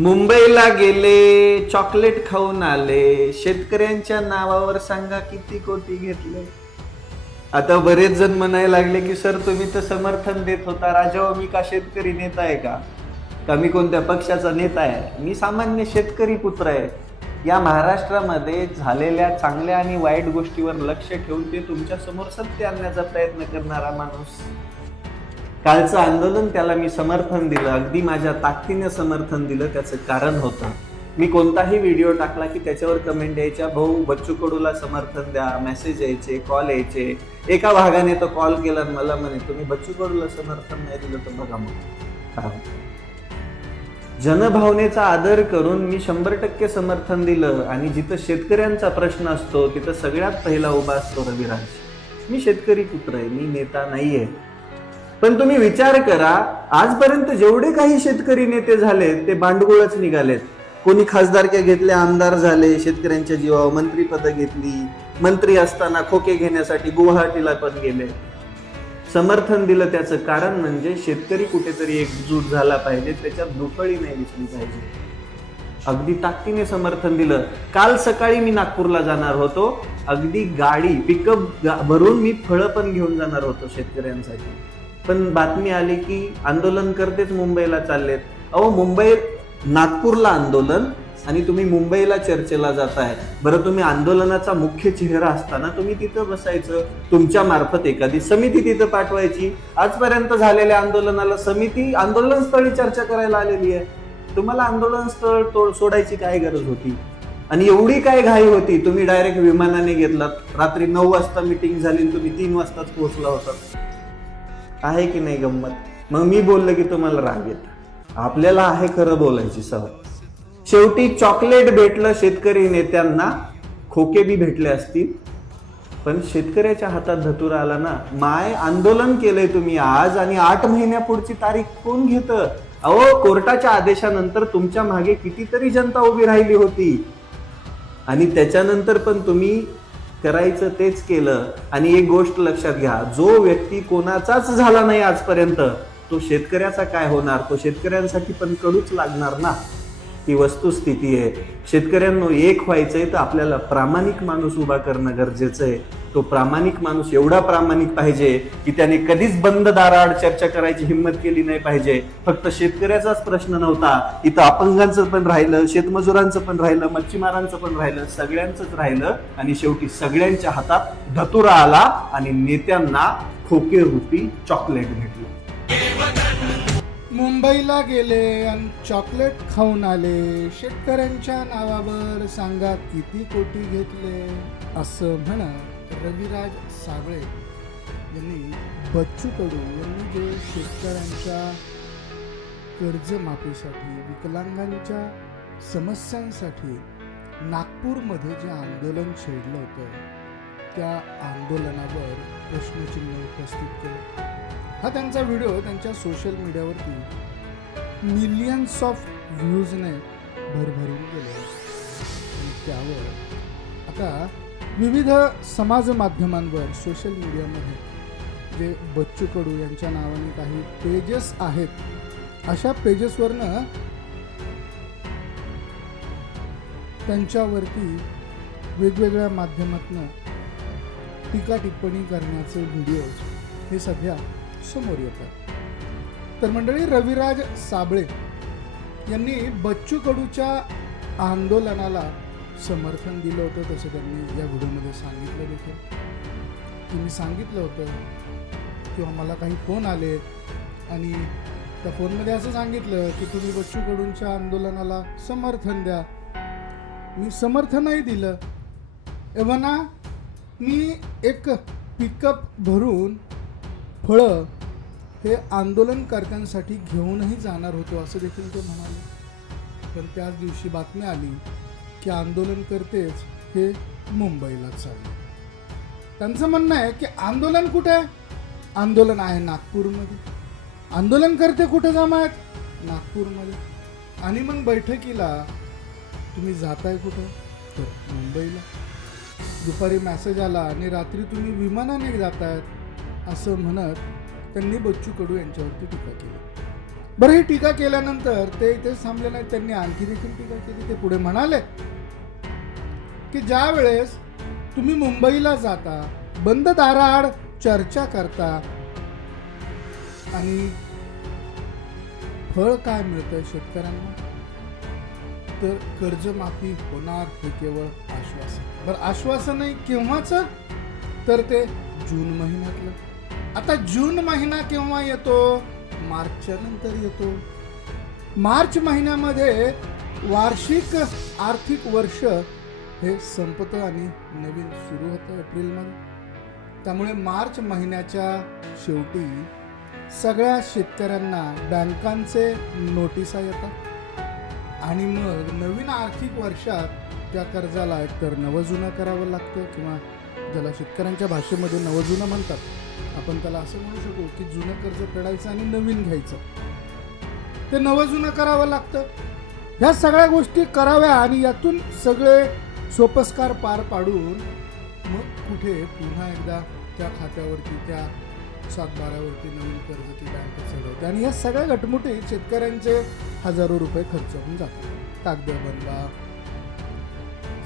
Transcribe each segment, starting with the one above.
मुंबईला गेले चॉकलेट खाऊन आले. शेतकऱ्यांच्या नावावर सांगा किती कोटी घेतले. आता बरेच जण म्हणायला लागले की सर तुम्ही तर समर्थन देत होता. राजाओ मी का शेतकरी नेता आहे का? का मी कोणत्या पक्षाचा नेता आहे? मी सामान्य शेतकरी पुत्र आहे. या महाराष्ट्रामध्ये झालेल्या चांगल्या आणि वाईट गोष्टीवर लक्ष ठेवून ते तुमच्यासमोर सत्य आणण्याचा प्रयत्न करणारा माणूस. कालचं आंदोलन त्याला मी समर्थन दिलं. अगदी माझ्या ताकदीने समर्थन दिलं त्याचं कारण होतं. मी कोणताही व्हिडिओ टाकला की त्याच्यावर कमेंट यायच्या. भाऊ बच्चू कडूला समर्थन द्या मेसेज यायचे कॉल यायचे. एका भागाने तो कॉल केला मला म्हणे तुम्ही बच्चू कडूला समर्थन नाही दिलं तर बघा मग. जनभावनेचा आदर करून मी शंभर टक्के समर्थन दिलं आणि जिथं शेतकऱ्यांचा प्रश्न असतो तिथं सगळ्यात पहिला उभा असतो रविराज. मी शेतकरी पुत्र आहे मी नेता नाहीये. पण तुम्ही विचार करा आजपर्यंत जेवढे काही शेतकरी नेते झाले ते बांडगुळच निघालेत. कोणी खासदारक्या घेतले आमदार झाले शेतकऱ्यांच्या जीवावर मंत्रीपद घेतली मंत्री असताना खोके घेण्यासाठी गुवाहाटीला पण गेले. समर्थन दिलं त्याचं कारण म्हणजे शेतकरी कुठेतरी एकजूट झाला पाहिजे त्याच्यात दुफळी नाही दिसली पाहिजे. अगदी ताकदीने समर्थन दिलं. काल सकाळी मी नागपूरला जाणार होतो. अगदी गाडी पिकअप भरून मी फळं पण घेऊन जाणार होतो शेतकऱ्यांसाठी. पण बातमी आली की आंदोलन करतेच मुंबईला चाललेत. अहो मुंबई नागपूरला आंदोलन आणि तुम्ही मुंबईला चर्चेला जाताय बरं तुम्ही आंदोलनाचा मुख्य चेहरा असताना तुम्ही तिथं बसायचं तुमच्या मार्फत एखादी समिती तिथं पाठवायची. आजपर्यंत झालेल्या आंदोलनाला समिती आंदोलन स्थळी चर्चा करायला आलेली आहे. तुम्हाला आंदोलन स्थळ तोड सोडायची काय गरज होती? आणि एवढी काय घाई होती? तुम्ही डायरेक्ट विमानाने घेतलात. रात्री नऊ वाजता मिटिंग झाली आणि तुम्ही तीन वाजताच पोहोचला होता. आहे की नाही गंमत? मग मी बोललं की तुम्हाला राग येत. आपल्याला आहे खरं बोलायची सवय. शेवटी चॉकलेट भेटलं शेतकरी नेत्यांना खोके बी भेटले असतील. पण शेतकऱ्याच्या हातात धतुरा आला ना माय आंदोलन केलंय तुम्ही आज आणि आठ महिन्या पुढची तारीख कोण घेतं? अहो कोर्टाच्या आदेशानंतर तुमच्या मागे कितीतरी जनता उभी राहिली होती. आणि त्याच्यानंतर पण तुम्ही करायचं तेच केलं. आणि एक गोष्ट लक्षात घ्या जो व्यक्ती कोणाचाच झाला नाही आजपर्यंत तो शेतकऱ्याचा काय होणार? तो शेतकऱ्यांसाठी पण कडूच लागणार ना. ती वस्तुस्थिती आहे. शेतकऱ्यांनो एक व्हायचंय तर आपल्याला प्रामाणिक माणूस उभा करणं गरजेचं आहे. तो प्रामाणिक माणूस एवढा प्रामाणिक पाहिजे की त्याने कधीच बंद दाराआड चर्चा करायची हिंमत केली नाही पाहिजे. फक्त शेतकऱ्याचाच प्रश्न नव्हता. इथं अपंगांचं पण राहिलं शेतमजुरांचं पण राहिलं मच्छीमारांचं पण राहिलं सगळ्यांचंच राहिलं आणि शेवटी सगळ्यांच्या हातात धतुरा आला आणि नेत्यांना खोके रूपी चॉकलेट भेटलं. मुंबईला गेले आणि चॉकलेट खाऊन आले. शेतकऱ्यांच्या नावावर सांगा किती कोटी घेतले? असं म्हणत रविराज साबळे यांनी बच्चू कडू यांनी जे शेतकऱ्यांच्या कर्जमाफीसाठी विकलांगांच्या समस्यांसाठी नागपूरमध्ये जे आंदोलन छेडलं होतं त्या आंदोलनावर प्रश्नचिन्ह उपस्थित केलं. हा त्यांचा व्हिडिओ त्यांच्या सोशल मीडियावरती मिलियन्स ऑफ व्ह्यूजने भरभरून गेले. त्यावर आता विविध समाज माध्यमांवर सोशल मीडियामध्ये जे बच्चू कडू यांच्या नावाने काही पेजेस आहेत अशा पेजेसवरनं त्यांच्यावरती वेगवेगळ्या माध्यमातनं टीका टिप्पणी करण्याचे व्हिडिओज हे सध्या समोर येतात. तर मंडळी रविराज साबळे यांनी बच्चू कडूच्या आंदोलनाला समर्थन दिलं होतं. तसं त्यांनी या व्हिडिओमध्ये सांगितलं देखील. तुम्ही सांगितलं होतं किंवा मला काही फोन आले आणि त्या फोनमध्ये असं सांगितलं की तुम्ही बच्चू कडूंच्या आंदोलनाला समर्थन द्या. मी समर्थनही दिलं. एव्हाना मी एक पिकअप भरून फळं हे आंदोलनकर्त्यांसाठी घेऊनही जाणार होतो असं देखील ते म्हणाले. पण त्याच दिवशी बातमी आली की आंदोलनकर्तेच हे मुंबईला चालले. त्यांचं म्हणणं आहे की आंदोलन कुठे? आहे आंदोलन आहे नागपूरमध्ये. आंदोलनकर्ते कुठे जमा आहेत? नागपूरमध्ये. आणि मग बैठकीला तुम्ही जाताय कुठं? तर मुंबईला. दुपारी मॅसेज आला आणि रात्री तुम्ही विमानाने जातायत असं म्हणत त्यांनी बच्चू कडू यांच्यावरती टीका केली. बरं ही टीका केल्यानंतर ते इथेच थांबले नाही त्यांनी आणखी देखील टीका केली. ते पुढे म्हणाले की ज्या वेळेस तुम्ही मुंबईला जाता बंद दाराआड चर्चा करता आणि फळ काय मिळतंय शेतकऱ्यांना तर कर्जमाफी होणार हे केवळ आश्वासन. बरं आश्वासनही केव्हाच? तर ते जून महिन्यातलं. आता जून महिना केव्हा येतो? मार्चच्या नंतर येतो. मार्च महिन्यामध्ये वार्षिक आर्थिक वर्ष हे संपतं आणि नवीन सुरू होतं एप्रिलमध्ये. त्यामुळे मार्च महिन्याच्या शेवटी सगळ्या शेतकऱ्यांना बँकांचे नोटिसा येतात. आणि मग नवीन आर्थिक वर्षात त्या कर्जाला एकतर नवजुनं करावं लागतं किंवा ज्याला शेतकऱ्यांच्या भाषेमध्ये नवजुनं म्हणतात. आपण त्याला असं म्हणू शकू की जुनं कर्ज फेडायचं आणि नवीन घ्यायचं. ते नवजुनं करावं लागतं. ह्या सगळ्या गोष्टी कराव्या आणि यातून सगळे सोपस्कार पार पाडून मग कुठे पुन्हा एकदा त्या खात्यावरती त्या सातबारावरती नवीन कर्ज ती बँक चढवते आणि या सगळ्या घटमुटीत शेतकऱ्यांचे हजारो रुपये खर्च होऊन जातात. कागद बनवा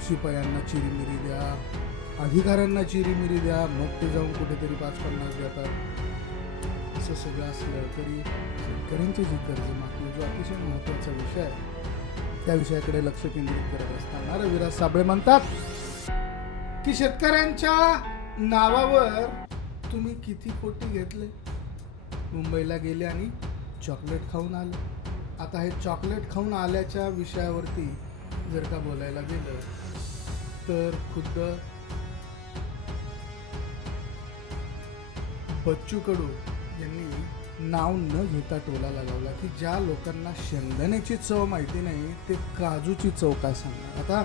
शिपायांना चिरीमिरी द्या अधिकाऱ्यांना चिरीमिरी द्या मग ते जाऊन कुठेतरी पाच पन्नास देतात. असं सगळं असलं तरी शेतकऱ्यांचे जी कर्जमाफी जो अतिशय महत्त्वाचा विषय आहे त्या विषयाकडे लक्ष केंद्रित करत असताना रविराज साबळे म्हणतात की शेतकऱ्यांच्या नावावर तुम्ही किती कोटी घेतले? मुंबईला गेले आणि चॉकलेट खाऊन आले. आता हे चॉकलेट खाऊन आल्याच्या विषयावरती जर का बोलायला गेलं तर खुद्द बच्चू कडू यांनी नाव न घेता टोलाला लावला की ज्या लोकांना शेंगदाण्याची चव माहिती नाही ते काजूची चव काय सांगणार? आता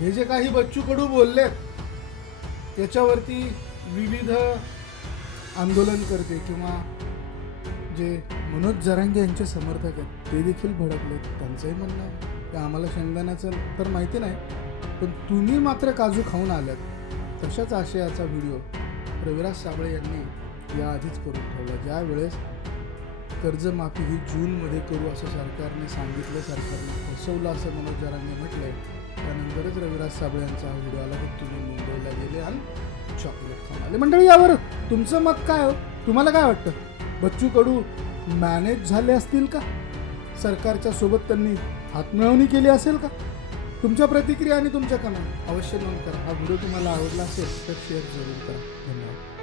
हे जे काही बच्चू कडू बोललेत त्याच्यावरती विविध आंदोलन करते किंवा जे मनोज जरांगे यांचे समर्थक आहेत ते देखील भडकले त्यांचंही म्हणणं आहे की आम्हाला शेंगदाण्याचं तर माहिती नाही पण तुम्ही मात्र काजू खाऊन आल्यात. तशाच आशयाचा व्हिडिओ रविराज साबळे यांनी याआधीच करून ठेवला. ज्या वेळेस कर्जमाफी ही जूनमध्ये करू असं सरकारने सांगितलं सरकारने फसवलं असं मनोज म्हटलं म्हटलंय त्यानंतरच रविराज साबळे यांचा हा व्हिडिओ आला की तुम्ही मुंबईला गेले आणि चॉकलेट खाऊन आले. मंडळी यावर तुमचं मत काय हो? तुम्हाला काय वाटतं? बच्चू कडू मॅनेज झाले असतील का? सरकारच्या सोबत त्यांनी हातमिळवणी केली असेल का? तुमच्या प्रतिक्रिया आणि तुमच्या कमेंट अवश्य नोंद करा. हा व्हिडिओ तुम्हाला आवडला असेल तर शेअर जरूर करा. धन्यवाद.